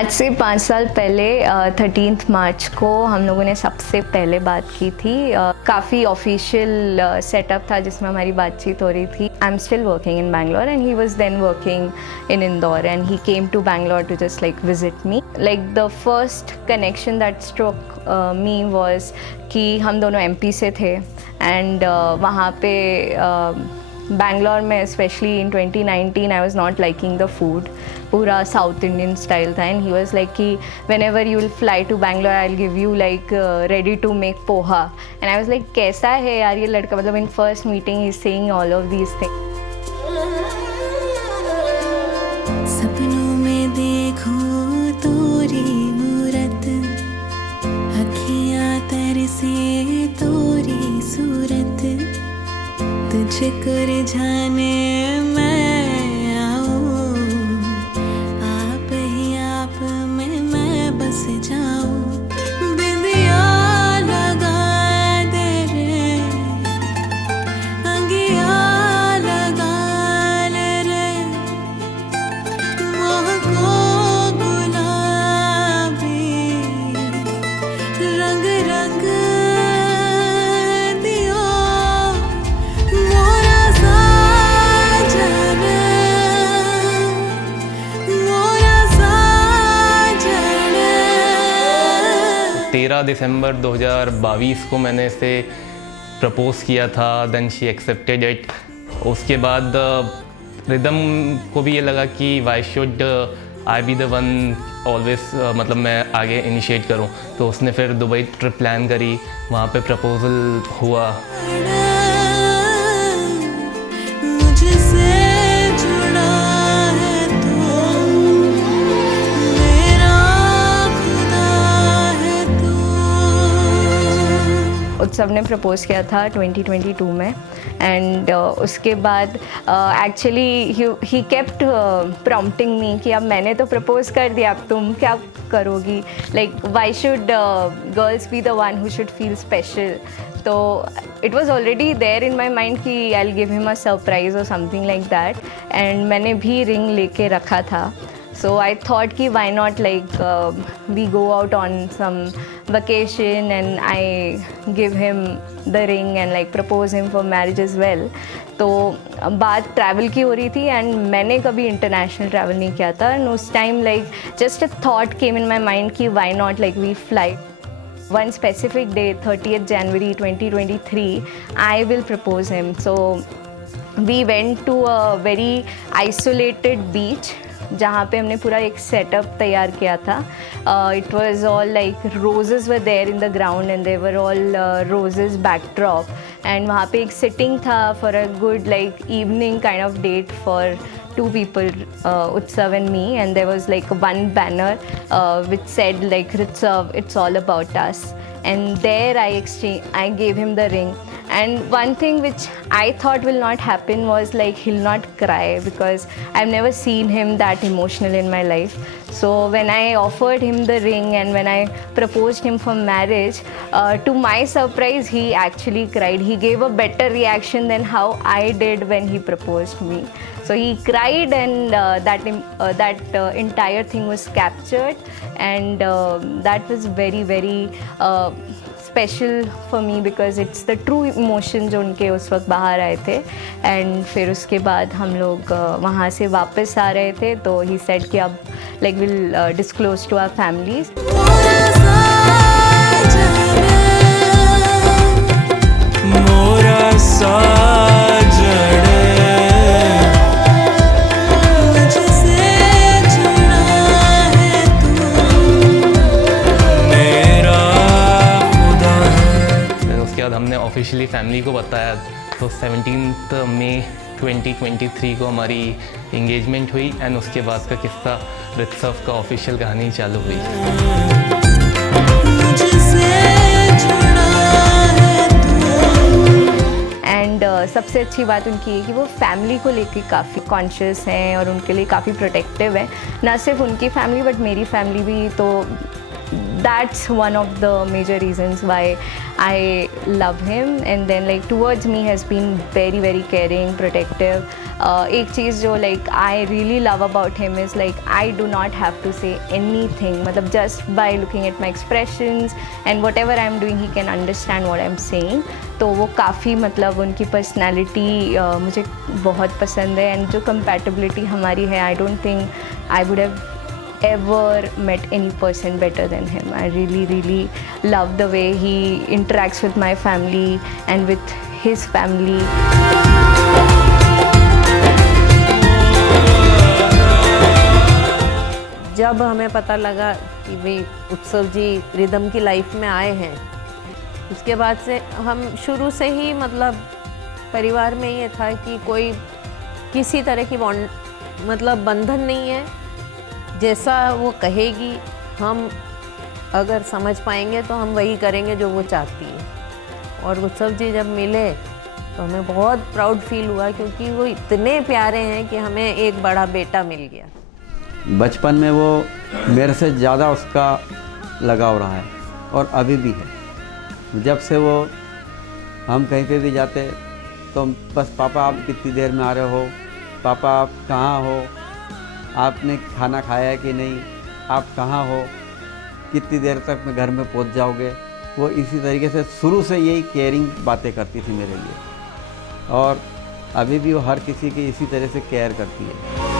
आज से 5 साल पहले 13 मार्च को हम लोगों ने सबसे पहले बात की थी। काफ़ी ऑफिशियल सेटअप था जिसमें हमारी बातचीत हो रही थी। I am still working in Bangalore and he was then working in Indore and he came to Bangalore to just like visit me. Like the first connection that stroke me was कि हम दोनों MP से थे एंड वहाँ पे बैंगलोर में specially in 2019 I was not liking the food. पूरा south Indian style था एंड ही वॉज लाइक कि whenever you will fly to Bangalore I will give you like ready to make poha and I was like कैसा है यार ये लड़का। मतलब in first meeting is saying all of these things. सपनों में देखो तोरी मूरत, अखियाँ तरसे तोरी सूरत, तुझको रिझाने मैं आऊं, आप ही आप में मैं बस जाऊं। बिंदिया लगा दे रे, अंगिया लगा ले रे, महको गुलाबी रंग रंग दियो मोरा साजन, मोरा साजन। 13 दिसंबर 2022 को मैंने इसे प्रपोज़ किया था। Then she accepted it. उसके बाद रिदम को भी ये लगा कि why should I be the one always, मतलब मैं आगे इनिशिएट करूं। तो उसने फिर दुबई ट्रिप प्लान करी, वहाँ पे प्रपोज़ल हुआ। मुझसे जुड़ा है तू, मेरा खुदा है तू। उत्सव ने प्रपोज़ किया था 2022 में एंड उसके बाद एक्चुअली ही केप्ट प्रॉम्प्टिंग मी कि अब मैंने तो प्रपोज़ कर दिया, अब तुम क्या करोगी। Like why should girls be the one who should feel special. तो it was already there in my mind कि I will give him a surprise और समथिंग लाइक दैट एंड मैंने भी रिंग लेके रखा था। So I thought कि why not like we go out on some vacation and I give him the ring and like propose him for marriage as well. तो बात travel की हो रही थी एंड मैंने कभी इंटरनेशनल ट्रैवल नहीं किया था एंड उस time like just a thought came in my mind कि why not like we fly. One specific day, 30th January 2023, I will propose him. So we went to a very isolated beach जहाँ पे हमने पूरा एक setup तैयार किया था। It was all like roses were there in the ground and they were all roses backdrop and वहाँ पे एक सिटिंग था for a good like evening kind of date for 2 people, Utsav and me, and there was like one banner which said like Utsav, it's all about us. And there I gave him the ring. And one thing which I thought will not happen was like he'll not cry because I've never seen him that emotional in my life. So when I offered him the ring and when I proposed him for marriage, to my surprise, he actually cried. He gave a better reaction than how I did when he proposed me. So he cried and that entire thing was captured and that was very very special for me because it's the true emotion जो उनके उस वक्त बाहर आए थे। And फिर उसके बाद हम लोग वहाँ से वापस आ रहे थे तो ही सेड कि अब like will disclose to our families. हमने ऑफिशियली फैमिली को बताया तो 17 मई 2023 को हमारी इंगेजमेंट हुई एंड उसके बाद का किस्सा उत्सव का ऑफिशियल कहानी चालू हुई। एंड सबसे अच्छी बात उनकी है कि वो फैमिली को लेके काफ़ी कॉन्शियस हैं और उनके लिए काफ़ी प्रोटेक्टिव हैं। ना सिर्फ उनकी फैमिली बट मेरी फैमिली भी। तो that's one of the major reasons why I love him. And then like towards me has been very very caring, protective. एक चीज़ जो like I really love about him is like I do not have to say anything, मतलब just by looking at my expressions and whatever I am doing he can understand what I am saying. तो वो काफ़ी मतलब उनकी personality मुझे बहुत पसंद है, एंड जो कंपैटिबिलिटी हमारी है, I don't think I would have ever met any person better than him. I really really love the way he interacts with my family and with his family. जब हमें पता लगा कि भाई उत्सव जी रिदम की लाइफ में आए हैं, उसके बाद से हम शुरू से ही मतलब परिवार में ये था कि कोई किसी तरह की मतलब बंधन नहीं है, जैसा वो कहेगी हम अगर समझ पाएंगे तो हम वही करेंगे जो वो चाहती है। और उत्सव जी जब मिले तो हमें बहुत प्राउड फील हुआ, क्योंकि वो इतने प्यारे हैं कि हमें एक बड़ा बेटा मिल गया। बचपन में वो मेरे से ज़्यादा उसका लगाव रहा है और अभी भी है। जब से वो हम कहीं पे भी जाते तो बस पापा आप कितनी देर में आ रहे हो, पापा आप कहाँ हो, आपने खाना खाया है कि नहीं, आप कहाँ हो, कितनी देर तक मैं घर में पहुंच जाओगे। वो इसी तरीके से शुरू से यही केयरिंग बातें करती थी मेरे लिए, और अभी भी वो हर किसी की इसी तरह से केयर करती है।